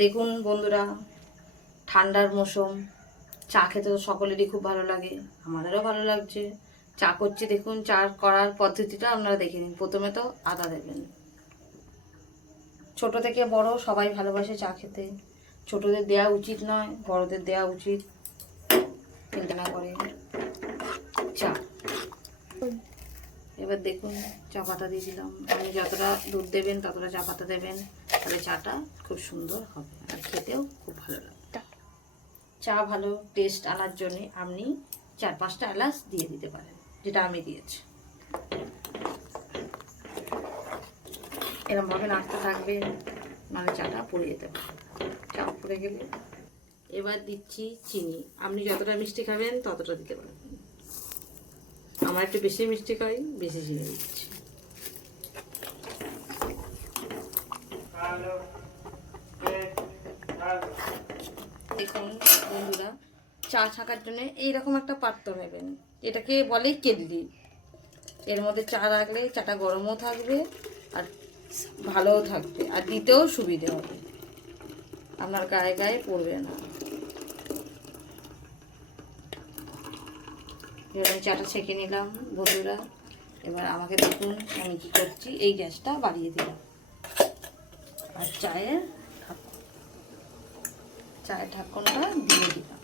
দেখুন বন্ধুরা, ঠান্ডার মৌসুম, চা খেতে তো সকলেরই খুব ভালো লাগে, আমাদেরও ভালো লাগছে। চা করছি, দেখুন চা করার পদ্ধতিটা আপনারা দেখে নিন। প্রথমে তো আদা দেবেন। ছোট থেকে বড় সবাই ভালোবাসে চা খেতে, ছোটদের দেওয়া উচিত নয়, বড়দের দেওয়া উচিত। চিন্তা না করে চা। এবার দেখুন চা পাতা দিয়ে দিলাম। আপনি যতটা দুধ দেবেন ততটা চা পাতা দেবেন, তাহলে চাটা খুব সুন্দর হবে আর খেতেও খুব ভালো লাগবে। চা ভালো টেস্ট আনার জন্যে আপনি 4-5টা এলাচ দিয়ে দিতে পারেন, যেটা আমি দিয়েছি। এরকমভাবে নাড়তে থাকবে, নাহলে চাটা পড়ে যেতে পারে। চা পড়ে গেলে এবার দিচ্ছি চিনি। আপনি যতটা মিষ্টি খাবেন ততটা দিতে পারবেন। আমার একটু বেশি মিষ্টি খাই, বেশি চিনি দিচ্ছি। দেখুন বন্ধুরা, চা ছাকার জন্য এইরকম একটা পাত্র নেবেন, এটাকে বলে কেটলি। এর মধ্যে চা রাখলে চাটা গরমও থাকবে আর ভালোও থাকবে, আর দিতেও সুবিধে হবে, আপনার গায়ে গায়ে পড়বে না। এবার আমি চাটা ছেঁকে নিলাম বন্ধুরা। এবার আমাকে দেখুন আমি কী করছি, এই গ্যাসটা বাড়িয়ে দিলাম আর চায়ের ঢাকনটা দিয়ে দিলাম।